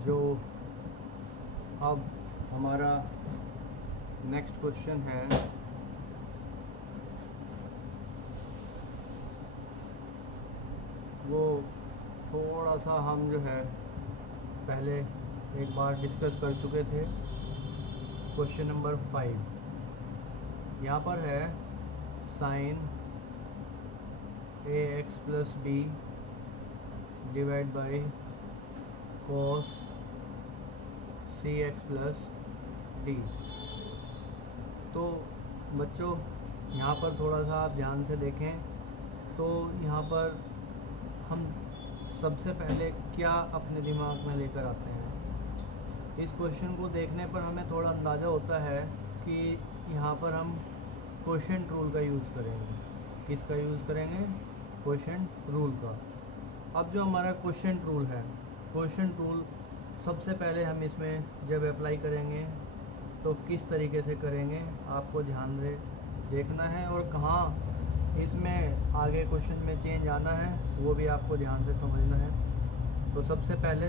जो अब हमारा नेक्स्ट क्वेश्चन है वो थोड़ा सा हम जो है पहले एक बार डिस्कस कर चुके थे। क्वेश्चन नंबर 5 यहाँ पर है sine A x plus B divide by cos C x plus D. तो बच्चों यहाँ पर थोड़ा सा आप ध्यान से देखें तो यहाँ पर हम सबसे पहले क्या अपने दिमाग में लेकर आते हैं। इस क्वेश्चन को देखने पर हमें थोड़ा अंदाज़ा होता है कि यहाँ पर हम क्वोशिएंट रूल का यूज़ करेंगे। किसका यूज़ करेंगे? क्वोशिएंट रूल का। अब जो हमारा क्वोशिएंट रूल है, क्वोशिएंट रूल सबसे पहले हम इसमें जब अप्लाई करेंगे तो किस तरीके से करेंगे आपको ध्यान से देखना है, और कहाँ इसमें आगे क्वेश्चन में चेंज आना है वो भी आपको ध्यान से समझना है। तो सबसे पहले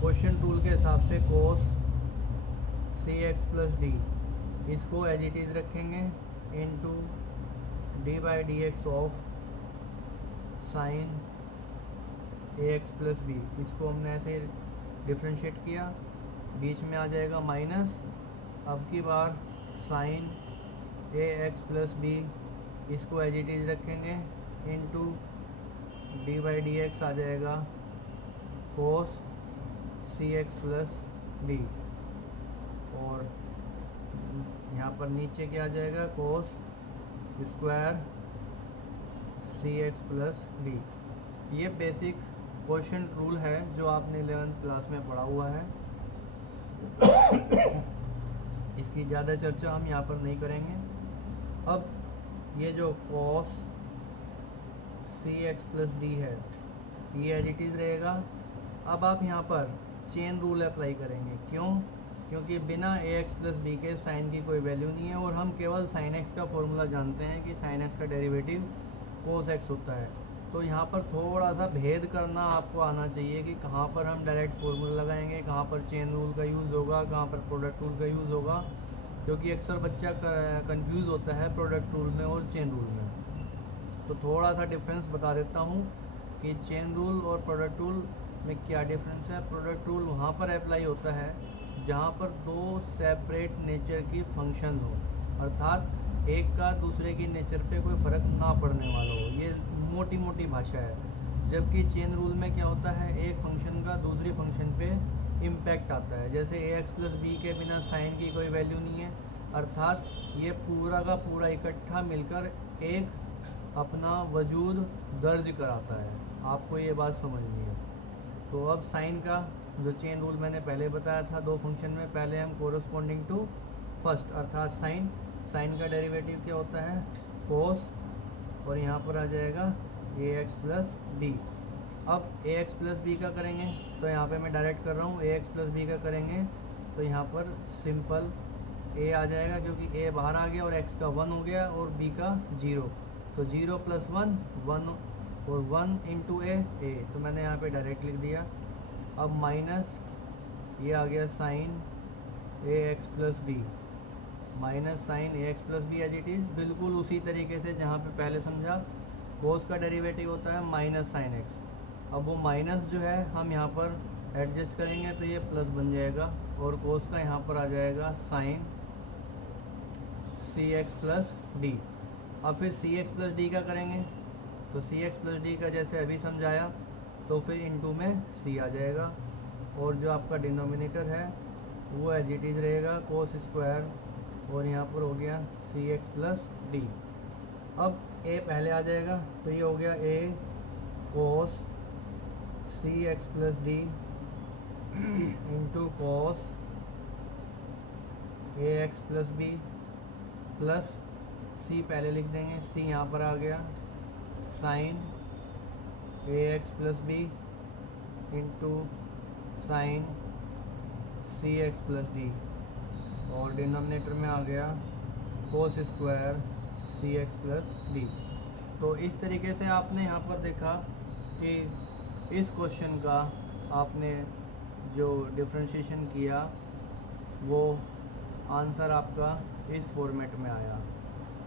क्वोशिएंट रूल के हिसाब से कोस सी एक्स प्लस डी इसको एज इट इज़ रखेंगे into D by D x of sine A x plus B. इसको हमने ऐसे डिफ्रेंशिएट किया, बीच में आ जाएगा माइनस। अब की बार साइन ए एक्स प्लस बी इसको एज इट इज़ रखेंगे into D by D X आ जाएगा कोस सी एक्स प्लस डी, और यहाँ पर नीचे क्या आ जाएगा cos square C x plus D. ये बेसिक क्वोशिएंट रूल है जो आपने 11th क्लास में पढ़ा हुआ है। इसकी ज़्यादा चर्चा हम यहाँ पर नहीं करेंगे। अब ये जो cos सी एक्स प्लस डी है ये एज इट इज़ रहेगा। अब आप यहाँ पर चेन रूल अप्लाई करेंगे। क्यों? क्योंकि बिना ए एक्स प्लस बी के साइन की कोई वैल्यू नहीं है, और हम केवल साइन एक्स का फॉर्मूला जानते हैं कि साइन एक्स का डेरिवेटिव कोस एक्स होता है। तो यहाँ पर थोड़ा सा भेद करना आपको आना चाहिए कि कहाँ पर हम डायरेक्ट फॉर्मूला लगाएंगे, कहाँ पर चेन रूल का यूज़ होगा, कहाँ पर प्रोडक्ट रूल का यूज़ होगा, क्योंकि अक्सर बच्चा कंफ्यूज होता है प्रोडक्ट रूल में और चेन रूल में। तो थोड़ा सा डिफरेंस बता देता हूँ कि चेन रूल और प्रोडक्ट रूल में क्या डिफरेंस है। प्रोडक्ट रूल वहाँ पर अप्लाई होता है जहाँ पर दो सेपरेट नेचर की फंक्शन हो, अर्थात एक का दूसरे की नेचर पे कोई फ़र्क ना पड़ने वाला हो। ये मोटी मोटी भाषा है। जबकि चेन रूल में क्या होता है, एक फंक्शन का दूसरी फंक्शन पे इम्पैक्ट आता है। जैसे ए एक्स प्लस बी के बिना साइन की कोई वैल्यू नहीं है, अर्थात ये पूरा का पूरा इकट्ठा मिलकर एक अपना वजूद दर्ज कराता है। आपको ये बात समझनी है। तो अब साइन का जो चेन रूल मैंने पहले बताया था दो फंक्शन में, पहले हम कोरस्पॉन्डिंग टू फर्स्ट अर्थात साइन, साइन का डेरिवेटिव क्या होता है कोस, और यहाँ पर आ जाएगा ए एक्स प्लस बी। अब ए एक्स प्लस बी का करेंगे तो यहाँ पे मैं डायरेक्ट कर रहा हूँ, ए एक्स प्लस बी का करेंगे तो यहाँ पर सिंपल ए आ जाएगा क्योंकि ए बाहर आ गया और एक्स का 1 हो गया और बी का 0, तो 0 + 1 1 और 1 इंटू ए, तो मैंने यहाँ पे डायरेक्ट लिख दिया। अब माइनस ये आ गया sine A x plus b, minus sine A x plus b as it is, बिल्कुल उसी तरीके से जहाँ पे पहले समझा कोस का डेरिवेटिव होता है माइनस साइन एक्स। अब वो माइनस जो है हम यहाँ पर एडजस्ट करेंगे तो ये प्लस बन जाएगा, और कोस का यहाँ पर आ जाएगा sign C x plus D. अब फिर सी एक्स प्लस डी का करेंगे तो सी एक्स प्लस डी का जैसे अभी समझाया, तो फिर इनटू में सी आ जाएगा, और जो आपका डिनोमिनेटर है वो एज इट इज़ रहेगा कोस स्क्वायर, और यहाँ पर हो गया सी एक्स प्लस डी। अब ए पहले आ जाएगा तो ये हो गया A cos C x plus D into cos A x plus B plus C पहले लिख देंगे, सी यहाँ पर आ गया साइन ए x plus B into sine C x plus D, और डिनोमिनेटर में आ गया cos square C x plus D. तो इस तरीके से आपने यहाँ पर देखा कि इस क्वेश्चन का आपने जो डिफरेंशिएशन किया वो आंसर आपका इस फॉर्मेट में आया।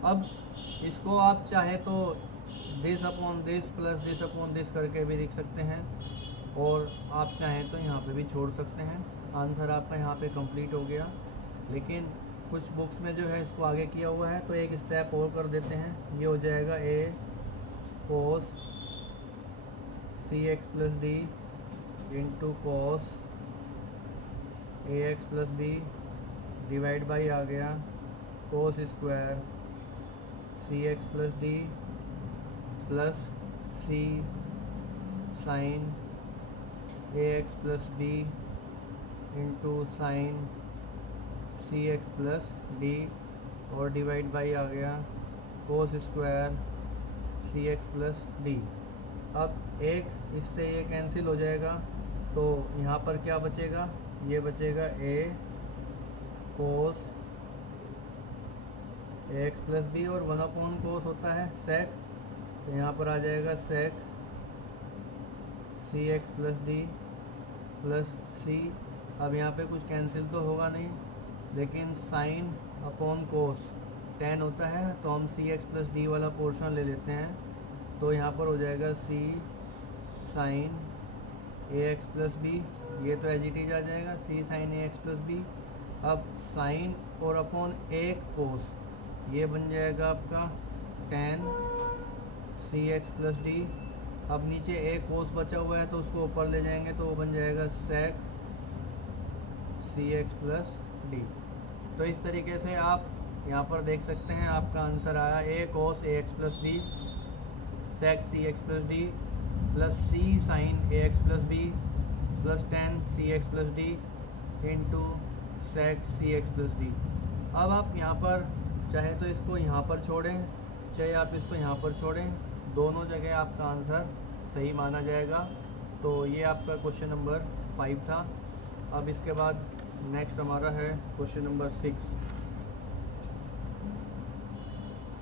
अब इसको आप चाहे तो this upon this plus this upon this करके भी लिख सकते हैं, और आप चाहें तो यहाँ पे भी छोड़ सकते हैं। आंसर आपका यहाँ पे कंप्लीट हो गया। लेकिन कुछ बुक्स में जो है इसको आगे किया हुआ है, तो एक स्टेप और कर देते हैं। ये हो जाएगा A cos C x plus D into cos A x plus B divide by आ गया cos square C x plus D plus C sine ए x plus B into sine C x plus D, और divide by आ गया cos square C x plus D. अब एक इससे ये cancel हो जाएगा, तो यहाँ पर क्या बचेगा, ये बचेगा ए cos A x plus B, और 1/कोस होता है सेक, तो यहाँ पर आ जाएगा सेक C x plus D plus सी। अब यहाँ पे कुछ कैंसिल तो होगा नहीं, लेकिन साइन अपॉन कोस टेन होता है, तो हम सी एक्स प्लस डी वाला पोर्शन ले लेते हैं। तो यहाँ पर हो जाएगा सी साइन ए एक्स प्लस बी, ये तो एज इट इज आ जाएगा सी साइन ए एक्स प्लस बी। अब साइन और अपॉन एक कोस, ये बन जाएगा आपका ten C x plus D. अब नीचे एक कोस बचा हुआ है, तो उसको ऊपर ले जाएंगे, तो वो बन जाएगा सेक सी एक्स प्लस डी। तो इस तरीके से आप यहाँ पर देख सकते हैं आपका आंसर आया A cos A x plus D sec C x plus D plus C sine A x plus B plus tan C x plus D into sec C x plus D. अब आप यहाँ पर चाहे तो इसको यहाँ पर छोड़ें, चाहे आप इसको यहाँ पर छोड़ें, दोनों जगह आपका आंसर सही माना जाएगा। तो ये आपका क्वेश्चन नंबर 5 था। अब इसके बाद नेक्स्ट हमारा है क्वेश्चन नंबर 6।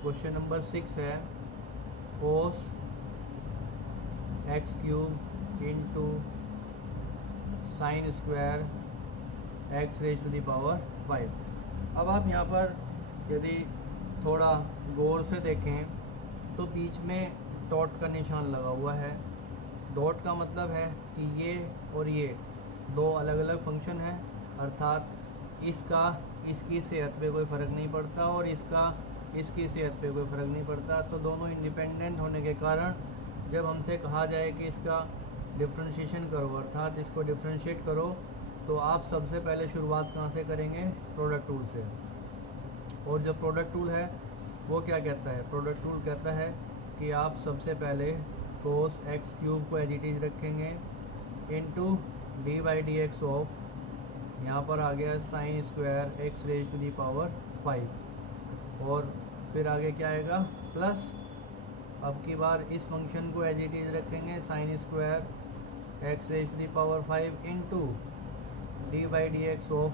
क्वेश्चन नंबर 6 है cos x cube into sine square x raise to the power 5। अब आप यहाँ पर यदि थोड़ा गौर से देखें तो बीच में डॉट का निशान लगा हुआ है। डॉट का मतलब है कि ये और ये दो अलग अलग फंक्शन हैं, अर्थात इसका इसकी सेहत पे कोई फ़र्क नहीं पड़ता और इसका इसकी सेहत पे कोई फ़र्क नहीं पड़ता। तो दोनों इंडिपेंडेंट होने के कारण जब हमसे कहा जाए कि इसका डिफ्रेंशिएशन करो, अर्थात इसको डिफ्रेंशिएट करो, तो आप सबसे पहले शुरुआत कहाँ से करेंगे, प्रोडक्ट टूल से। और जो प्रोडक्ट टूल है वो क्या कहता है, प्रोडक्ट टूल कहता है कि आप सबसे पहले कोस एक्स क्यूब को एज इट इज रखेंगे into d by D x of, यहाँ पर आ गया sine square x raise to the power 5, और फिर आगे क्या आएगा प्लस, अब की बार इस फंक्शन को एज इट इज रखेंगे sine square x raise to the power 5 into d by D x of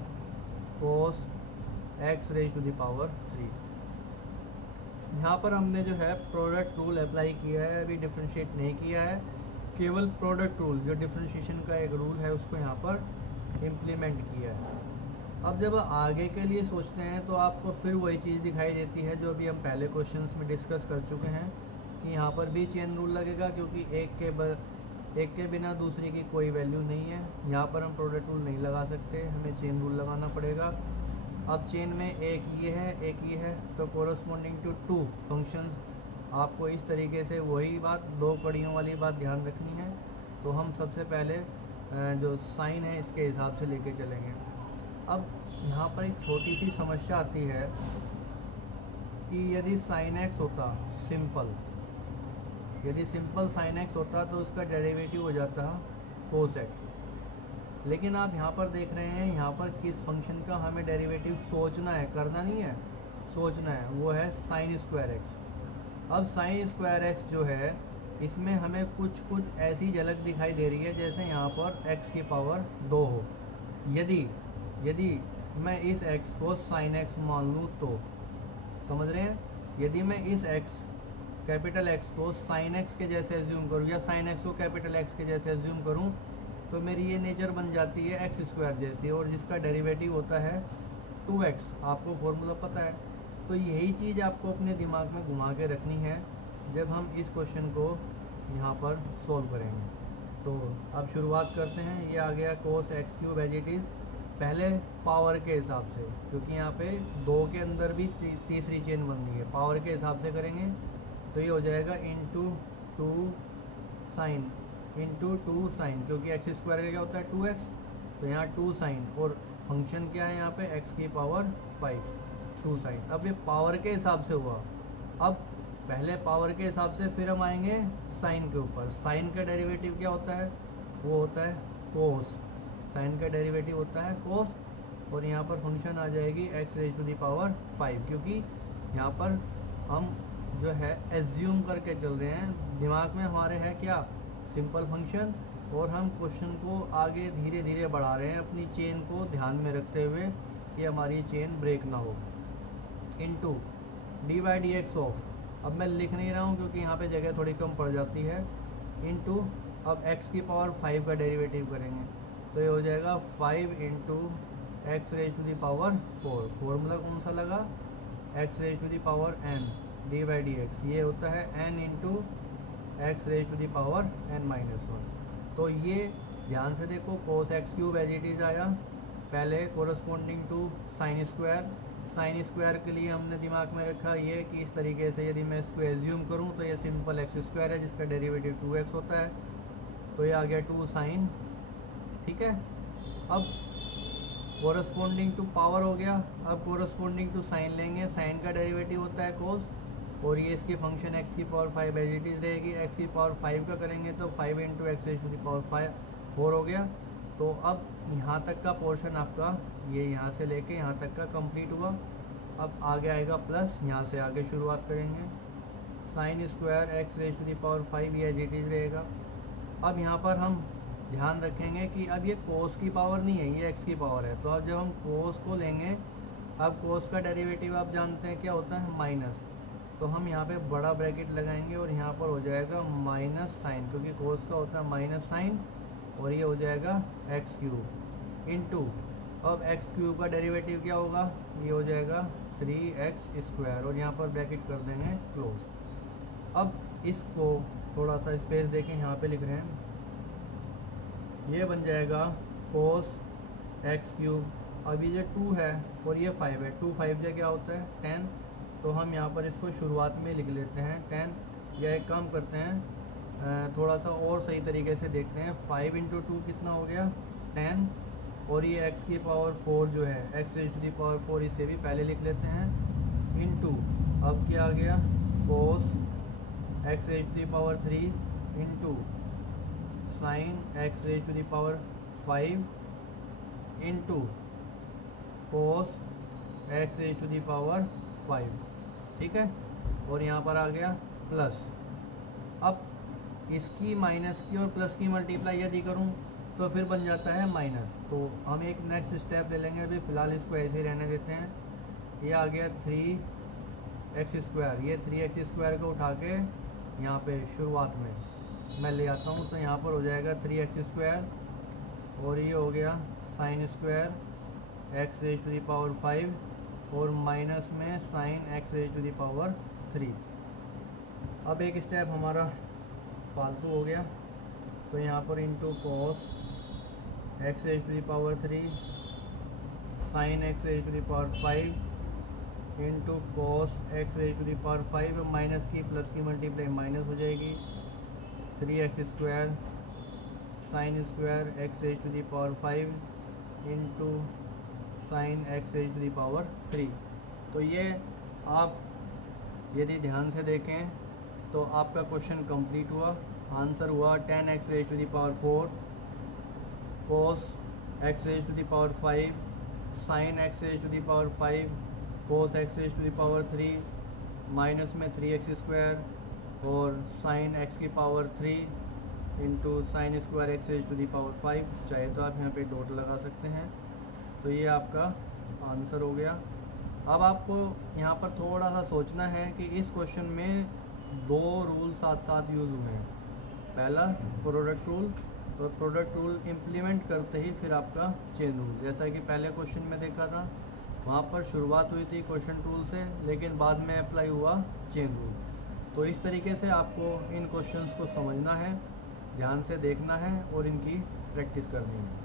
cos x raise to the power 3। यहाँ पर हमने जो है प्रोडक्ट रूल अप्लाई किया है, अभी डिफ्रेंशिएट नहीं किया है, केवल प्रोडक्ट रूल जो डिफ्रेंशिएशन का एक रूल है उसको यहाँ पर इम्प्लीमेंट किया है। अब जब आगे के लिए सोचते हैं तो आपको फिर वही चीज़ दिखाई देती है जो अभी हम पहले क्वेश्चंस में डिस्कस कर चुके हैं कि यहाँ पर भी चेन रूल लगेगा, क्योंकि एक के बिना दूसरे की कोई वैल्यू नहीं है। यहाँ पर हम प्रोडक्ट रूल नहीं लगा सकते, हमें चेन रूल लगाना पड़ेगा। अब चेन में एक ये है एक ये है, तो कोरस्पॉन्डिंग टू टू फंक्शंस आपको इस तरीके से वही बात दो कड़ियों वाली बात ध्यान रखनी है। तो हम सबसे पहले जो साइन है इसके हिसाब से लेके चलेंगे। अब यहाँ पर एक छोटी सी समस्या आती है कि यदि साइन एक्स होता सिंपल, यदि सिंपल साइन एक्स होता तो उसका डेरिवेटिव हो जाता कोस एक्स। लेकिन आप यहाँ पर देख रहे हैं यहाँ पर किस फंक्शन का हमें डेरिवेटिव सोचना है, करना नहीं है, सोचना है, वो है साइन स्क्वायर एक्स। अब साइन स्क्वायर एक्स जो है इसमें हमें कुछ ऐसी झलक दिखाई दे रही है जैसे यहाँ पर x की पावर 2 हो। यदि मैं इस x को साइन एक्स मान लूँ तो, समझ रहे हैं, यदि मैं इस x कैपिटल X को साइन एक्स के जैसे एज्यूम करूँ या साइन एक्स को कैपिटल X के जैसे एज्यूम करूँ, तो मेरी ये नेचर बन जाती है एक्स स्क्वायर जैसी, और जिसका डेरिवेटिव होता है 2x। आपको फॉर्मूला पता है। तो यही चीज़ आपको अपने दिमाग में घुमा के रखनी है जब हम इस क्वेश्चन को यहाँ पर सॉल्व करेंगे। तो अब शुरुआत करते हैं। ये आ गया cos x cube as it is, पहले पावर के हिसाब से, क्योंकि यहाँ पे 2 के अंदर भी तीसरी चेन बननी है, पावर के हिसाब से करेंगे। तो ये हो जाएगा इंटू 2 साइन इंटू 2 साइन, क्योंकि एक्स स्क्वायर का क्या होता है 2x, तो यहाँ 2 साइन, और फंक्शन क्या है यहाँ पे x की पावर 5, 2 साइन। अब ये पावर के हिसाब से हुआ। अब पहले पावर के हिसाब से, फिर हम आएंगे साइन के ऊपर। साइन का डेरिवेटिव क्या होता है, वो होता है कोस। साइन का डेरिवेटिव होता है कोस, और यहाँ पर फंक्शन आ जाएगी x raise to the power 5, क्योंकि यहाँ पर हम जो है एज्यूम करके चल रहे हैं, दिमाग में हमारे है क्या सिंपल फंक्शन, और हम क्वेश्चन को आगे धीरे धीरे बढ़ा रहे हैं अपनी चेन को ध्यान में रखते हुए कि हमारी चेन ब्रेक ना हो। Into D by D x of, अब मैं लिख नहीं रहा हूँ क्योंकि यहाँ पे जगह थोड़ी कम पड़ जाती है। इनटू अब x की पावर 5 का डेरिवेटिव करेंगे, तो ये हो जाएगा 5 into x raise to the power 4। Formula कौन सा लगा, x raise to the power n d by D x, ये होता है n into x raise to the power n-1। तो ये ध्यान से देखो, cos x cube as it is आया, पहले corresponding to sine square. Sine square के लिए हमने दिमाग में रखा ये कि इस तरीके से यदि मैं इसको एज्यूम करूं तो ये सिंपल एक्स स्क्वायर है जिसका डेरिवेटिव 2x होता है, तो ये आ गया 2 साइन। ठीक है, अब कोरस्पॉन्डिंग टू पावर हो गया, अब कोरस्पॉन्डिंग टू साइन लेंगे। साइन का डेरिवेटिव होता है कोस, और ये इसकी फंक्शन x की पावर 5 एज इट इज़ रहेगी। x की पावर 5 का करेंगे तो 5 into x raise to the power 4 हो गया। तो अब यहाँ तक का पोर्शन आपका ये यहाँ से लेके यहाँ तक का कंप्लीट हुआ। अब आगे आएगा प्लस, यहाँ से आगे शुरुआत करेंगे। Sine square x raise to the power 5 ये एज इट इज़ रहेगा। अब यहाँ पर हम ध्यान रखेंगे कि अब ये कोस की पावर नहीं है, ये एक्स की पावर है। तो अब जब हम कोस को लेंगे, अब कोस का डेरिवेटिव आप जानते हैं क्या होता है माइनस, तो हम यहाँ पे बड़ा ब्रैकेट लगाएंगे और यहाँ पर हो जाएगा माइनस साइन, क्योंकि कोस का होता है माइनस साइन, और ये हो जाएगा एक्स क्यूब इंटू, अब एक्स क्यूब का डेरिवेटिव क्या होगा, ये हो जाएगा 3x स्क्वायर, और यहाँ पर ब्रैकेट कर देंगे क्लोज। अब इसको थोड़ा सा स्पेस देखें, यहाँ पे लिख रहे हैं, ये बन जाएगा कोस एक्स क्यूब। अभी ये 2 है और ये 5 है, 2 5 जो क्या होता है 10, तो हम यहाँ पर इसको शुरुआत में लिख लेते हैं 10, या एक काम करते हैं थोड़ा सा और सही तरीके से देखते हैं। 5 इंटू 2 कितना हो गया 10, और ये x की पावर 4 जो है x raise to the power 4, इसे भी पहले लिख लेते हैं इंटू, अब क्या आ गया cos x raise to the power 3 into sine x raise to the power 5 into cos x raise to the power 5। ठीक है, और यहाँ पर आ गया प्लस। अब इसकी माइनस की और प्लस की मल्टीप्लाई यदि करूँ तो फिर बन जाता है माइनस। तो हम एक नेक्स्ट स्टेप ले लेंगे, अभी फ़िलहाल इसको ऐसे ही रहने देते हैं। ये आ गया 3x स्क्वायर, ये 3x स्क्वायर को उठा के यहाँ पे शुरुआत में मैं ले आता हूँ, तो यहाँ पर हो जाएगा 3x स्क्वायर, और ये हो गया sine square x raise to the power 5, और माइनस में sine x raise to the power 3। अब एक स्टेप हमारा फालतू हो गया, तो यहाँ पर into cos x raise to the power 3 sine x raise to the power 5 into cos x raise to the power 5, minus की प्लस की मल्टीप्लाई माइनस हो जाएगी, 3x square sine square x raise to the power 5 into sine x raise to the power 3। तो ये आप यदि ध्यान से देखें तो आपका क्वेश्चन कंप्लीट हुआ। आंसर हुआ 10x raise to the power 4 cos x raise to the power 5 sine x raise to the power 5 cos x raise to the power 3 minus में 3x स्क्वायर और साइन x की power 3 into sine square x raise to the power 5। चाहे तो आप यहाँ पे dot लगा सकते हैं। तो ये आपका आंसर हो गया। अब आपको यहाँ पर थोड़ा सा सोचना है कि इस क्वेश्चन में 2 रूल साथ साथ यूज़ हुए हैं। पहला प्रोडक्ट रूल और प्रोडक्ट रूल इम्प्लीमेंट करते ही फिर आपका चेन रूल, जैसा कि पहले क्वेश्चन में देखा था, वहाँ पर शुरुआत हुई थी क्वेश्चन रूल से, लेकिन बाद में अप्लाई हुआ चेन रूल। तो इस तरीके से आपको इन क्वेश्चंस को समझना है, ध्यान से देखना है और इनकी प्रैक्टिस करनी है।